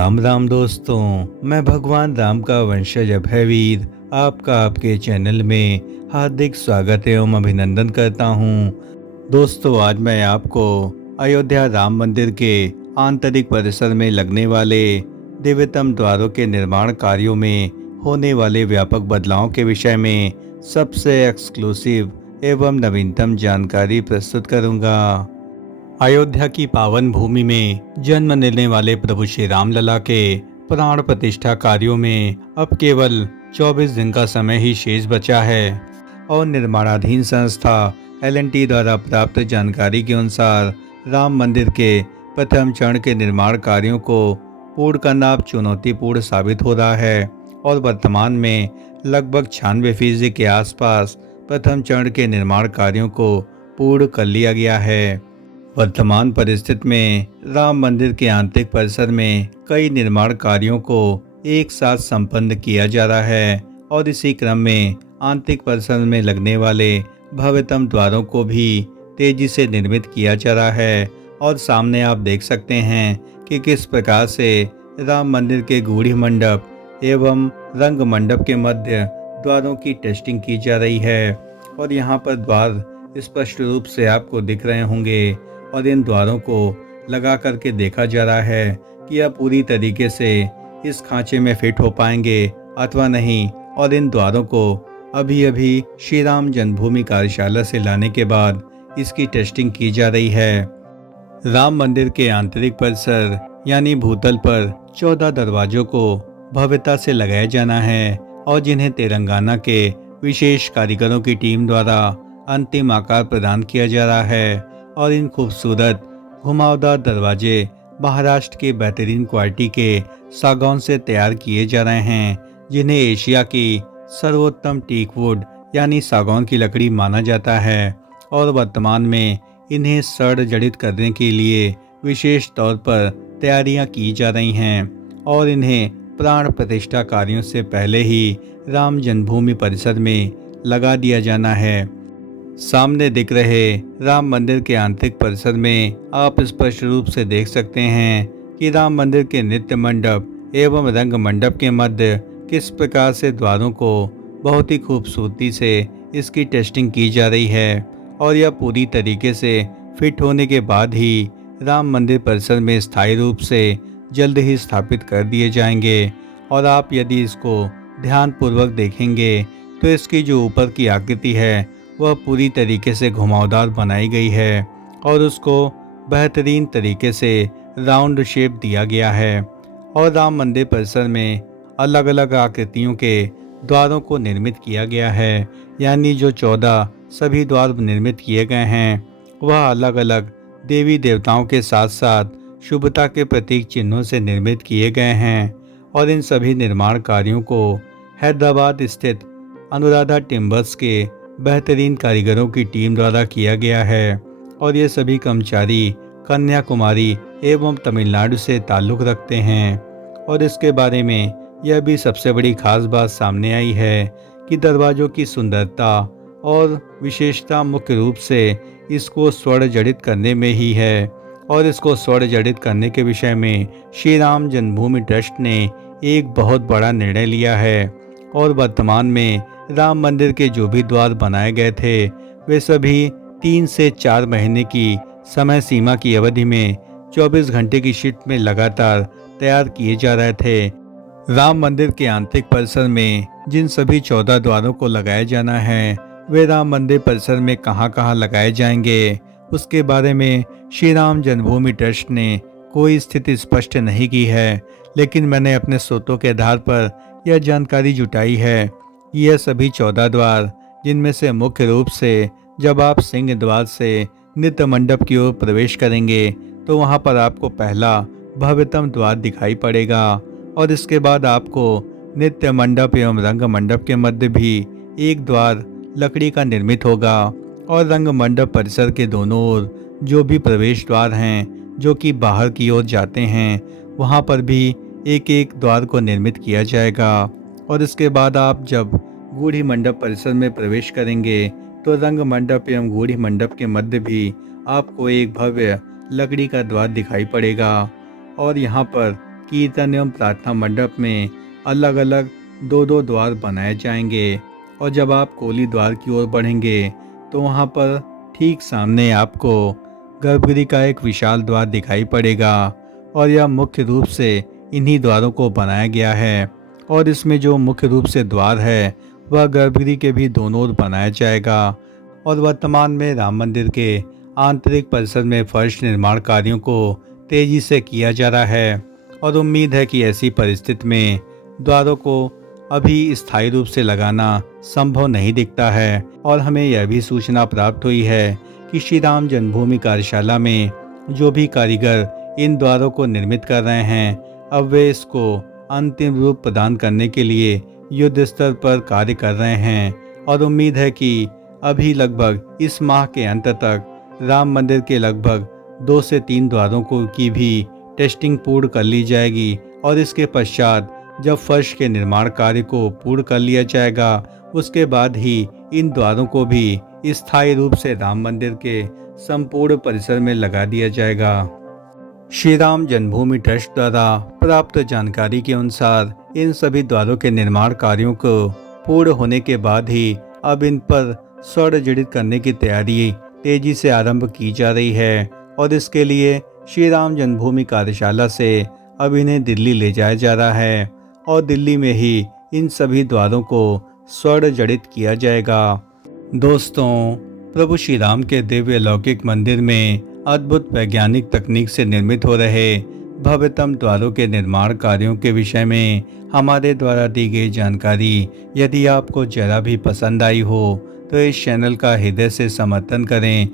राम राम दोस्तों, मैं भगवान राम का वंशज अभयवीर आपका आपके चैनल में हार्दिक स्वागत एवं अभिनंदन करता हूँ। दोस्तों, आज मैं आपको अयोध्या राम मंदिर के आंतरिक परिसर में लगने वाले दिव्यतम द्वारों के निर्माण कार्यों में होने वाले व्यापक बदलाव के विषय में सबसे एक्सक्लूसिव एवं नवीनतम जानकारी प्रस्तुत करूंगा। अयोध्या की पावन भूमि में जन्म लेने वाले प्रभु श्री राम लला के प्राण प्रतिष्ठा कार्यों में अब केवल 24 दिन का समय ही शेष बचा है और निर्माणाधीन संस्था एल&टी द्वारा प्राप्त जानकारी के अनुसार राम मंदिर के प्रथम चरण के निर्माण कार्यों को पूर्ण करना अब चुनौतीपूर्ण साबित हो रहा है और वर्तमान में लगभग 96% के आसपास प्रथम चरण के निर्माण कार्यों को पूर्ण कर लिया गया है। वर्तमान परिस्थिति में राम मंदिर के आंतरिक परिसर में कई निर्माण कार्यों को एक साथ संपन्न किया जा रहा है और इसी क्रम में आंतरिक परिसर में लगने वाले भव्यतम द्वारों को भी तेजी से निर्मित किया जा रहा है। और सामने आप देख सकते हैं कि किस प्रकार से राम मंदिर के गूढ़ी मंडप एवं रंग मंडप के मध्य द्वारों की टेस्टिंग की जा रही है और यहाँ पर द्वार स्पष्ट रूप से आपको दिख रहे होंगे और इन द्वारों को लगा करके देखा जा रहा है कि यह पूरी तरीके से इस खांचे में फिट हो पाएंगे अथवा नहीं। और इन द्वारों को अभी अभी श्री राम जन्मभूमि कार्यशाला से लाने के बाद इसकी टेस्टिंग की जा रही है। राम मंदिर के आंतरिक परिसर यानी भूतल पर 14 दरवाजों को भव्यता से लगाया जाना है और जिन्हें तेलंगाना के विशेष कारीगरों की टीम द्वारा अंतिम आकार प्रदान किया जा रहा है। और इन खूबसूरत घुमावदार दरवाजे महाराष्ट्र के बेहतरीन क्वालिटी के सागौन से तैयार किए जा रहे हैं, जिन्हें एशिया की सर्वोत्तम टीक वुड यानी सागौन की लकड़ी माना जाता है। और वर्तमान में इन्हें सड़ जड़ित करने के लिए विशेष तौर पर तैयारियां की जा रही हैं और इन्हें प्राण प्रतिष्ठा कार्यों से पहले ही राम जन्मभूमि परिसर में लगा दिया जाना है। सामने दिख रहे राम मंदिर के आंतरिक परिसर में आप स्पष्ट रूप से देख सकते हैं कि राम मंदिर के नृत्य मंडप एवं रंग मंडप के मध्य किस प्रकार से द्वारों को बहुत ही खूबसूरती से इसकी टेस्टिंग की जा रही है और यह पूरी तरीके से फिट होने के बाद ही राम मंदिर परिसर में स्थायी रूप से जल्द ही स्थापित कर दिए जाएंगे। और आप यदि इसको ध्यानपूर्वक देखेंगे तो इसकी जो ऊपर की आकृति है वह पूरी तरीके से घुमावदार बनाई गई है और उसको बेहतरीन तरीके से राउंड शेप दिया गया है। और राम मंदिर परिसर में अलग अलग आकृतियों के द्वारों को निर्मित किया गया है, यानी जो 14 सभी द्वार निर्मित किए गए हैं वह अलग अलग देवी देवताओं के साथ साथ शुभता के प्रतीक चिन्हों से निर्मित किए गए हैं। और इन सभी निर्माण कार्यों को हैदराबाद स्थित अनुराधा टिम्बर्स के बेहतरीन कारीगरों की टीम द्वारा किया गया है और ये सभी कर्मचारी कन्याकुमारी एवं तमिलनाडु से ताल्लुक़ रखते हैं। और इसके बारे में यह भी सबसे बड़ी खास बात सामने आई है कि दरवाज़ों की सुंदरता और विशेषता मुख्य रूप से इसको स्वर्ण जड़ित करने में ही है। और इसको स्वर्ण जड़ित करने के विषय में श्री राम जन्मभूमि ट्रस्ट ने एक बहुत बड़ा निर्णय लिया है और वर्तमान में राम मंदिर के जो भी द्वार बनाए गए थे वे सभी 3 से 4 महीने की समय सीमा की अवधि में 24 घंटे की शिफ्ट में लगातार तैयार किए जा रहे थे। राम मंदिर के आंतरिक परिसर में जिन सभी 14 द्वारों को लगाया जाना है वे राम मंदिर परिसर में कहां-कहां लगाए जाएंगे उसके बारे में श्री राम जन्मभूमि ट्रस्ट ने कोई स्थिति स्पष्ट नहीं की है, लेकिन मैंने अपने स्रोतों के आधार पर यह जानकारी जुटाई है। यह सभी 14 द्वार, जिनमें से मुख्य रूप से जब आप सिंह द्वार से नृत्य मंडप की ओर प्रवेश करेंगे तो वहां पर आपको पहला भव्यतम द्वार दिखाई पड़ेगा और इसके बाद आपको नृत्य मंडप एवं रंग मंडप के मध्य भी एक द्वार लकड़ी का निर्मित होगा। और रंग मंडप परिसर के दोनों ओर जो भी प्रवेश द्वार हैं जो कि बाहर की ओर जाते हैं वहां पर भी एक एक द्वार को निर्मित किया जाएगा। और इसके बाद आप जब गूढ़ी मंडप परिसर में प्रवेश करेंगे तो रंग मंडप एवं गूढ़ी मंडप के मध्य भी आपको एक भव्य लकड़ी का द्वार दिखाई पड़ेगा। और यहाँ पर कीर्तन एवं प्रार्थना मंडप में अलग अलग दो दो द्वार बनाए जाएंगे। और जब आप कोली द्वार की ओर बढ़ेंगे तो वहाँ पर ठीक सामने आपको गर्भगृह का एक विशाल द्वार दिखाई पड़ेगा। और यह मुख्य रूप से इन्हीं द्वारों को बनाया गया है। और इसमें जो मुख्य रूप से द्वार है वह गर्भगृह के भी दोनों ओर बनाया जाएगा। और वर्तमान में राम मंदिर के आंतरिक परिसर में फर्श निर्माण कार्यों को तेजी से किया जा रहा है। और उम्मीद है कि ऐसी परिस्थिति में द्वारों को अभी स्थायी रूप से लगाना संभव नहीं दिखता है। और हमें यह भी सूचना प्राप्त हुई है कि श्री राम जन्मभूमि कार्यशाला में जो भी कारीगर इन द्वारों को निर्मित कर रहे हैं, अब वे इसको अंतिम रूप प्रदान करने के लिए युद्ध स्तर पर कार्य कर रहे हैं। और उम्मीद है कि अभी लगभग इस माह के अंत तक राम मंदिर के लगभग 2 से 3 द्वारों को की भी टेस्टिंग पूर्ण कर ली जाएगी। और इसके पश्चात जब फर्श के निर्माण कार्य को पूर्ण कर लिया जाएगा, उसके बाद ही इन द्वारों को भी स्थायी रूप से राम मंदिर के संपूर्ण परिसर में लगा दिया जाएगा। श्री राम जन्मभूमि ट्रस्ट द्वारा प्राप्त जानकारी के अनुसार इन सभी द्वारों के निर्माण कार्यों को पूर्ण होने के बाद ही अब इन पर स्वर्ण जड़ित करने की तैयारी तेजी से आरंभ की जा रही है। और इसके लिए श्री राम जन्मभूमि कार्यशाला से अब इन्हें दिल्ली ले जाया जा रहा है। और दिल्ली में ही इन सभी द्वारों को स्वर्ण जड़ित किया जाएगा। दोस्तों, प्रभु श्री राम के दिव्य लौकिक मंदिर में अद्भुत वैज्ञानिक तकनीक से निर्मित हो रहे भव्यतम द्वारों के निर्माण कार्यों के विषय में हमारे द्वारा दी गई जानकारी यदि आपको जरा भी पसंद आई हो तो इस चैनल का हृदय से समर्थन करें।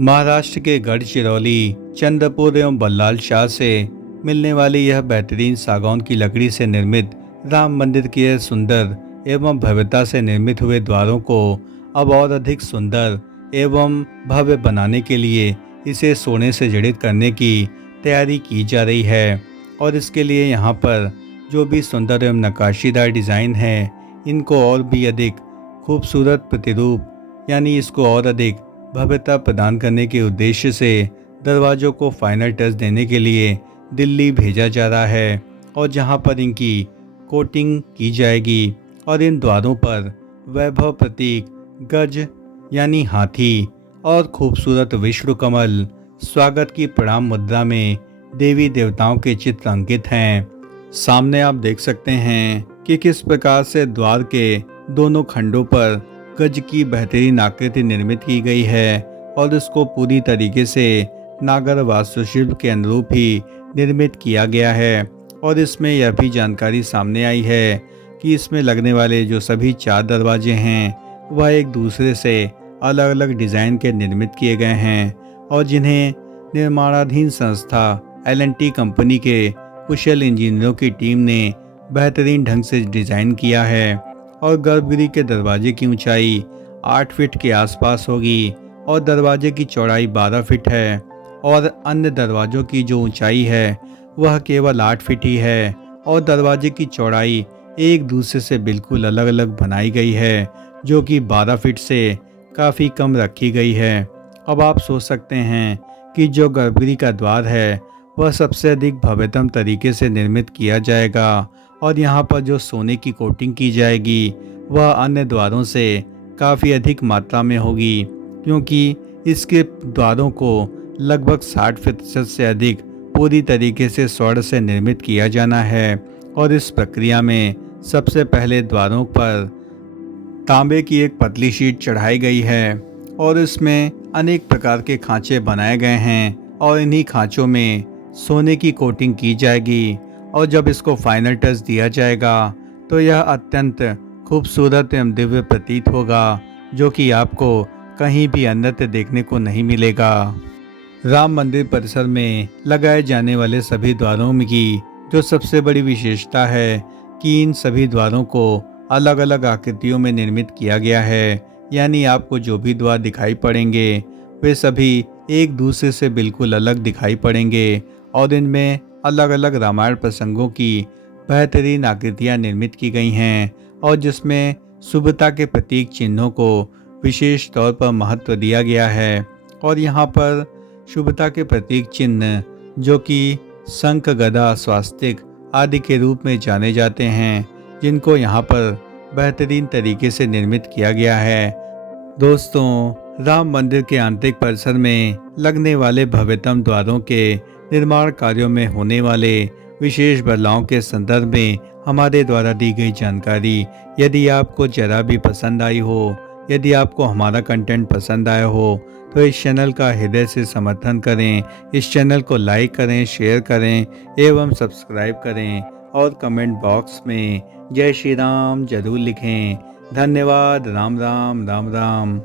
महाराष्ट्र के गढ़चिरौली, चंद्रपुर एवं बल्लाल शाह से मिलने वाली यह बेहतरीन सागौन की लकड़ी से निर्मित राम मंदिर के सुंदर एवं भव्यता से निर्मित हुए द्वारों को अब और अधिक सुंदर एवं भव्य बनाने के लिए इसे सोने से जड़ित करने की तैयारी की जा रही है। और इसके लिए यहाँ पर जो भी सुंदर एवं नक्काशीदार डिज़ाइन है, इनको और भी अधिक खूबसूरत प्रतिरूप यानी इसको और अधिक भव्यता प्रदान करने के उद्देश्य से दरवाज़ों को फाइनल टच देने के लिए दिल्ली भेजा जा रहा है। और जहाँ पर इनकी कोटिंग की जाएगी और इन द्वारों पर वैभव प्रतीक गज यानी हाथी और खूबसूरत विष्णु कमल स्वागत की प्रणाम मुद्रा में देवी देवताओं के चित्र अंकित हैं। सामने आप देख सकते हैं कि किस प्रकार से द्वार के दोनों खंडों पर गज की बेहतरीन आकृति निर्मित की गई है। और इसको पूरी तरीके से नागर वास्तुशिल्प के अनुरूप ही निर्मित किया गया है। और इसमें यह भी जानकारी सामने आई है कि इसमें लगने वाले जो सभी 4 दरवाजे हैं वह एक दूसरे से अलग अलग डिज़ाइन के निर्मित किए गए हैं। और जिन्हें निर्माणाधीन संस्था L&T कंपनी के कुशल इंजीनियरों की टीम ने बेहतरीन ढंग से डिज़ाइन किया है। और गर्भगृह के दरवाजे की ऊंचाई 8 फीट के आसपास होगी और दरवाजे की चौड़ाई 12 फीट है। और अन्य दरवाज़ों की जो ऊंचाई है वह केवल 8 फीट ही है। और दरवाजे की चौड़ाई एक दूसरे से बिल्कुल अलग अलग बनाई गई है, जो कि 12 फीट से काफ़ी कम रखी गई है। अब आप सोच सकते हैं कि जो गर्भगृह का द्वार है वह सबसे अधिक भव्यतम तरीके से निर्मित किया जाएगा। और यहाँ पर जो सोने की कोटिंग की जाएगी वह अन्य द्वारों से काफ़ी अधिक मात्रा में होगी, क्योंकि इसके द्वारों को लगभग 60% से अधिक पूरी तरीके से स्वर्ण से निर्मित किया जाना है। और इस प्रक्रिया में सबसे पहले द्वारों पर तांबे की एक पतली शीट चढ़ाई गई है और इसमें अनेक प्रकार के खांचे बनाए गए हैं। और इन्हीं खांचों में सोने की कोटिंग की जाएगी। और जब इसको फाइनल टच दिया जाएगा तो यह अत्यंत खूबसूरत एवं दिव्य प्रतीत होगा, जो कि आपको कहीं भी अन्यत्र देखने को नहीं मिलेगा। राम मंदिर परिसर में लगाए जाने वाले सभी द्वारों की जो सबसे बड़ी विशेषता है कि इन सभी द्वारों को अलग अलग आकृतियों में निर्मित किया गया है। यानी आपको जो भी द्वार दिखाई पड़ेंगे वे सभी एक दूसरे से बिल्कुल अलग दिखाई पड़ेंगे और इनमें अलग अलग रामायण प्रसंगों की बेहतरीन आकृतियाँ निर्मित की गई हैं और जिसमें शुभता के प्रतीक चिन्हों को विशेष तौर पर महत्व दिया गया है। और यहाँ पर शुभता के प्रतीक चिन्ह जो कि शंख, गदा, स्वास्तिक आदि के रूप में जाने जाते हैं, जिनको यहाँ पर बेहतरीन तरीके से निर्मित किया गया है। दोस्तों, राम मंदिर के आंतरिक परिसर में लगने वाले भव्यतम द्वारों के निर्माण कार्यों में होने वाले विशेष बदलावों के संदर्भ में हमारे द्वारा दी गई जानकारी यदि आपको जरा भी पसंद आई हो, यदि आपको हमारा कंटेंट पसंद आया हो, तो इस चैनल का हृदय से समर्थन करें, इस चैनल को लाइक करें, शेयर करें एवं सब्सक्राइब करें और कमेंट बॉक्स में जय श्री राम जरूर लिखें। धन्यवाद। राम राम राम राम।